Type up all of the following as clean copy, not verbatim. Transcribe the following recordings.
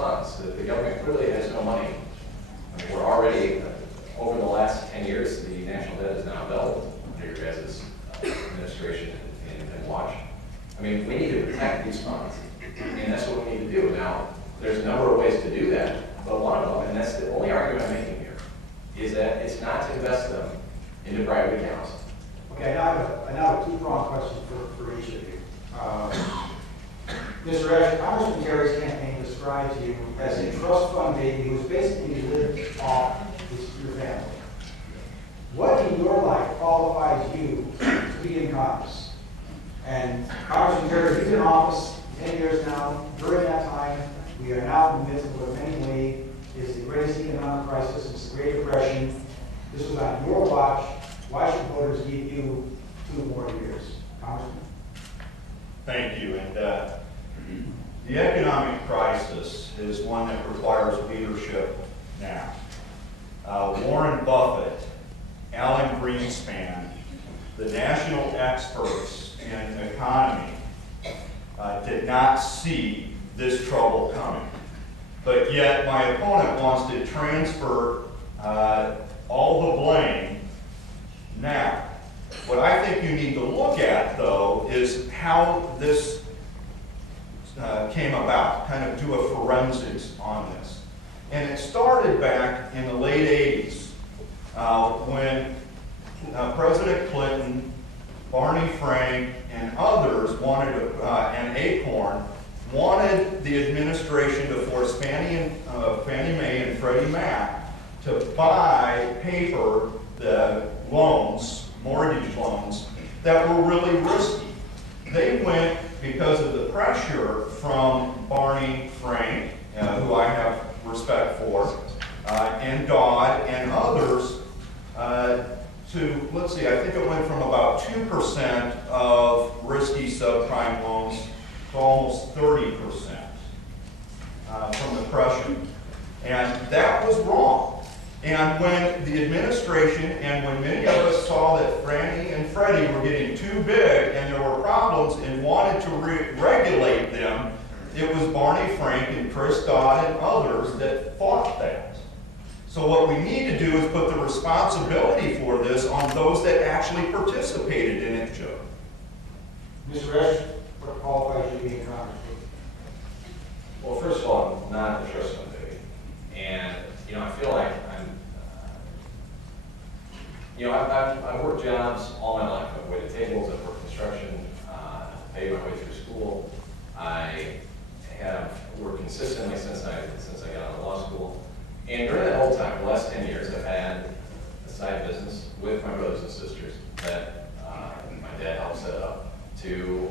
funds. The government clearly has no money. I mean, we're already, over the last 10 years, the national debt is now doubled under your guys' administration and watch. I mean, we need to protect these funds, and that's what we need to do. Now, there's a number of ways to do that, but one of them, and that's the only argument I'm making here, is that it's not to invest them into private accounts. Okay, now I have a two-pronged question for each of you. Mr. Esch, Congressman Kerry's campaign described you as a trust fund baby who's basically lived off your family. What in your life qualifies you to be in Congress? And Congressman Kerry, you've been in office 10 years now. During that time, we are now in the midst of what many believe is the greatest economic crisis since the Great Depression. This was on your watch. Why should voters give you 2 more years? Congressman? Thank you. And the economic crisis is one that requires leadership now. Warren Buffett, Alan Greenspan, the national experts in economy did not see this trouble coming. But yet my opponent wants to transfer all the blame now. What I think you need to look at, though, is how this came about, kind of do a forensics on this. And it started back in the late 80s when President Clinton, Barney Frank, and others wanted to, and Acorn, wanted the administration to force Fannie Mae and Freddie Mac to buy paper, the loans, mortgage loans, that were really risky. They went, because of the pressure from Barney Frank, who I have respect for, and Dodd and others, to, let's see, I think it went from about 2% of risky subprime loans to almost 30% from the pressure. And that was wrong. And when the administration and when many of us saw that Fannie and Freddie were getting too big and there were problems and wanted to regulate them, it was Barney Frank and Chris Dodd and others that fought that. So what we need to do is put the responsibility for this on those that actually participated in it, Joe. Mr. Esch, what qualifies you to be in Congress? Well, first of all, I'm not a trust fund baby. And, you know, I feel like I've worked jobs all my life. I've waited tables, I've worked construction, paid my way through school. I have worked consistently since I got out of law school. And during that whole time, the last 10 years, I've had a side business with my brothers and sisters that my dad helped set up to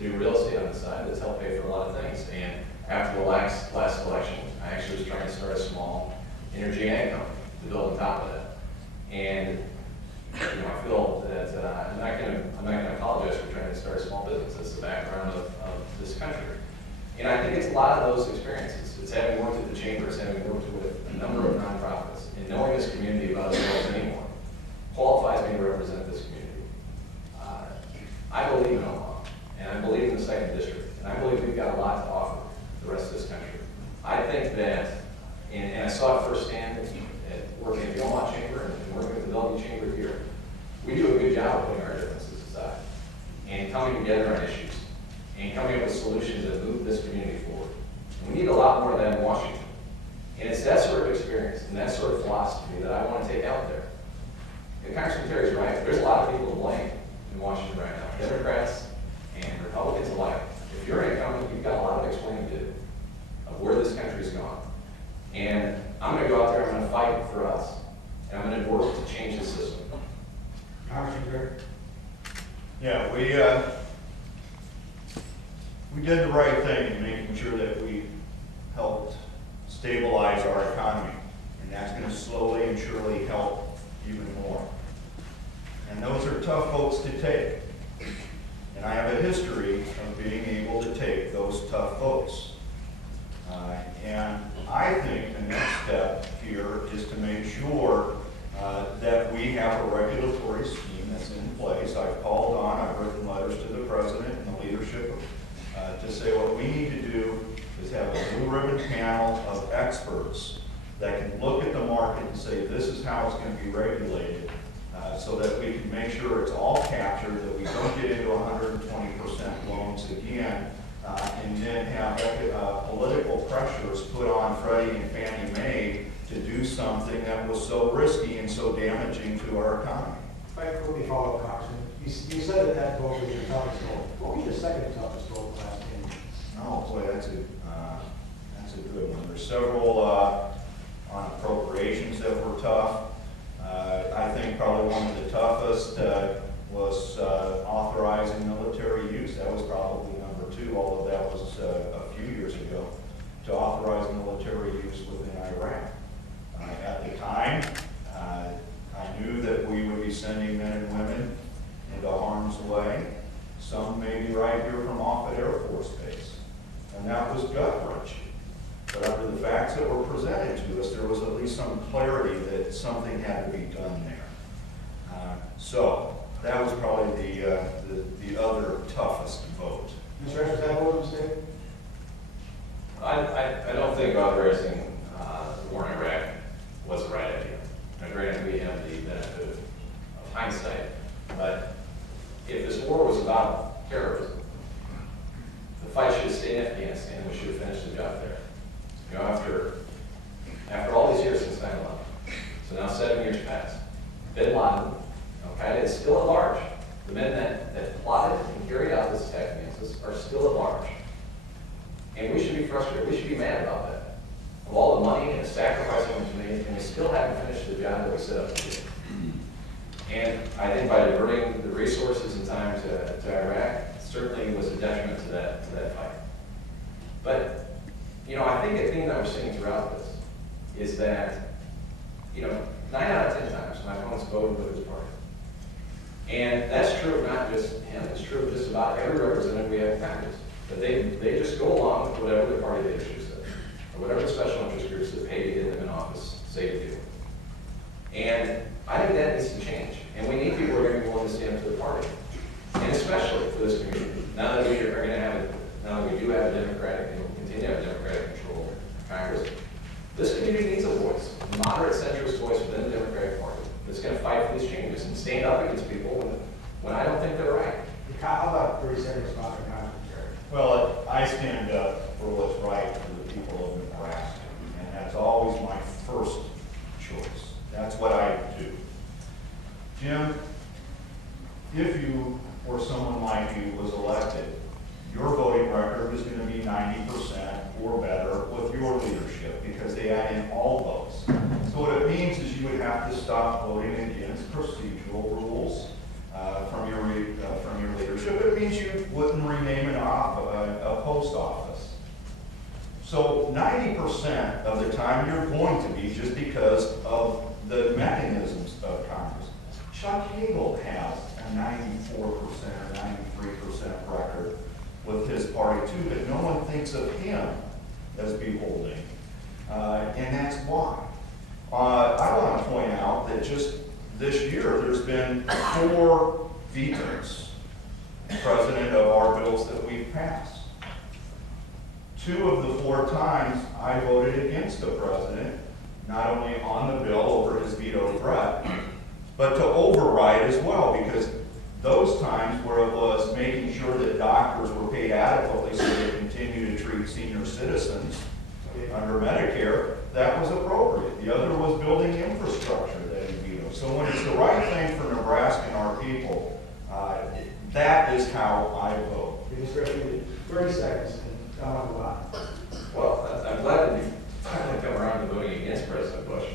do real estate on the side that's helped pay for a lot of things. And after the last election, I actually was trying to start a small energy ag company to build on top of that. And you know, I feel that I'm not going to apologize for trying to start a small business. That's the background of this country. And I think it's a lot of those experiences. It's having worked at the chamber, it's having worked with a number of nonprofits, and knowing this community about as well as anyone qualifies me to represent this community. I believe in Omaha, and I believe in the second district, and I believe we've got a lot to offer the rest of this country. I think that, and I saw it firsthand at working at the Omaha Chamber and working with the Bellevue Chamber here, we do a good job of putting our differences aside and coming together on issues and coming up with solutions that move this community forward. And we need a lot more of that in Washington. And it's that sort of experience and that sort of philosophy that I want to take out there. And Congressman Terry's right. There's a lot of people to blame in Washington right now, Democrats and Republicans alike. If you're an incumbent, you've got a lot of explaining to do of where this country's gone. And I'm going to go out there, I'm going to fight for us, and I'm going to work to change the system. Congressman Kerry? Yeah, we did the right thing in making sure that we helped stabilize our economy, and that's going to slowly and surely help even more. And those are tough votes to take. And I have a history of being able to take those tough votes. And I think the next step here is to make sure that we have a regulatory scheme that's in place. I've called on, I've written letters to the president and the leadership to say what we need to do is blue ribbon panel of experts that can look at the market and say, this is how it's going to be regulated, so that we can make sure it's all captured, that we don't get into 120% loans again, and then have political pressures put on Freddie and Fannie Mae to do something that was so risky and so damaging to our economy. If I quickly follow up, Congressman, you said that that vote was your toughest vote. What was your second toughest vote last year? Oh, boy, that's a good one. There's several on appropriations that were tough. I think probably one of the toughest was authorizing military use. That was probably number 2, although that was a few years ago, to authorize military use within Iraq. At the time, I knew that we would be sending men and women into harm's way. Some maybe right here from Offutt Air Force Base. And that was gut-wrenching. But under the facts that were presented to us, there was at least some clarity that something had to be done there. So that was probably the other toughest vote. Mr. Esch, was that vote a mistake? I don't think authorizing the war in Iraq was the right idea. And granted, we have the benefit of hindsight, but if this war was about terrorism, the fight should have stayed in Afghanistan. We should have finished the job there. You know, after all these years since 9/11, so now 7 years passed, Bin Laden, Al-Qaeda is still at large. The men that plotted and carried out this attack against us are still at large. And we should be frustrated. We should be mad about that. Of all the money and the sacrifice that was made, and we still haven't finished the job that we set up to do. And I think by diverting the resources and time to Iraq, certainly was a detriment to that fight. But, you know, I think a theme that we're seeing throughout this is that, you know, 9 out of 10 times my opponents voted with his party. And that's true of not just him, it's true of just about every representative we have in Congress. That they just go along with whatever the party leadership says, or whatever the special interest groups that pay to get them in office say to do. And I think that needs to change. And we need people who are going to be willing to stand up to the party. And especially for this community. Now that we are going to have now that we do have a Democratic, and we'll continue to have Democratic control of Congress, this community needs a voice, a moderate centrist voice within the Democratic Party that's going to fight for these changes and stand up against people when I don't think they're right. How about 30 seconds response to Congressman Terry? Well, I stand up for what's right for the people of Nebraska, and that's always my first choice. That's what I do. Jim, if you or someone like you was elected, your voting record is going to be 90% or better with your leadership because they add in all votes. So what it means is you would have to stop voting against procedural rules from your leadership. It means you wouldn't rename a post office. So 90% of the time you're going to be just because of the mechanisms of Congress. Chuck Hagel has a 94% or 93% record with his party too, but no one thinks of him as beholding. And that's why. I want to point out that just this year there's been 4 vetoes, President, of our bills that we've passed. 2 of the 4 times I voted against the president, not only on the bill over his veto threat, but to override as well, because those times where it was making sure that doctors were paid adequately so they continue to treat senior citizens under Medicare, that was appropriate. The other was building infrastructure that he vetoed. So when it's the right thing for Nebraska and our people, that is how I vote. Mr. Esch, 30 seconds, and I want to move on. Well, I'm glad that you finally come around to voting against President Bush,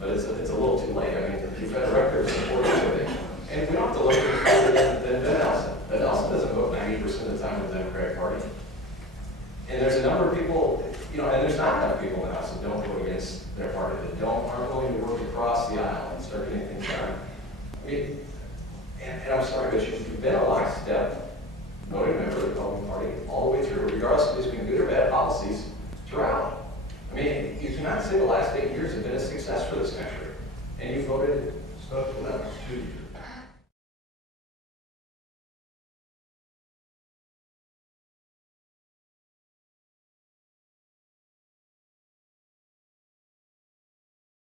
but it's a little too late. I mean, you've had a record of support for everything. And we don't have to look any further than Ben Nelson. Ben Nelson doesn't vote 90% of the time with the Democratic Party. And there's a number of people, you know, and there's not enough people in the House that don't vote against their party, that aren't willing to work across the aisle and start getting things done. I mean, and I'm sorry, but you've been a lockstep voting member of the Republican Party all the way through, regardless of there's been good or bad policies throughout. I mean, you cannot say the last 8 years have been a success for this country. And you voted So, 2 years.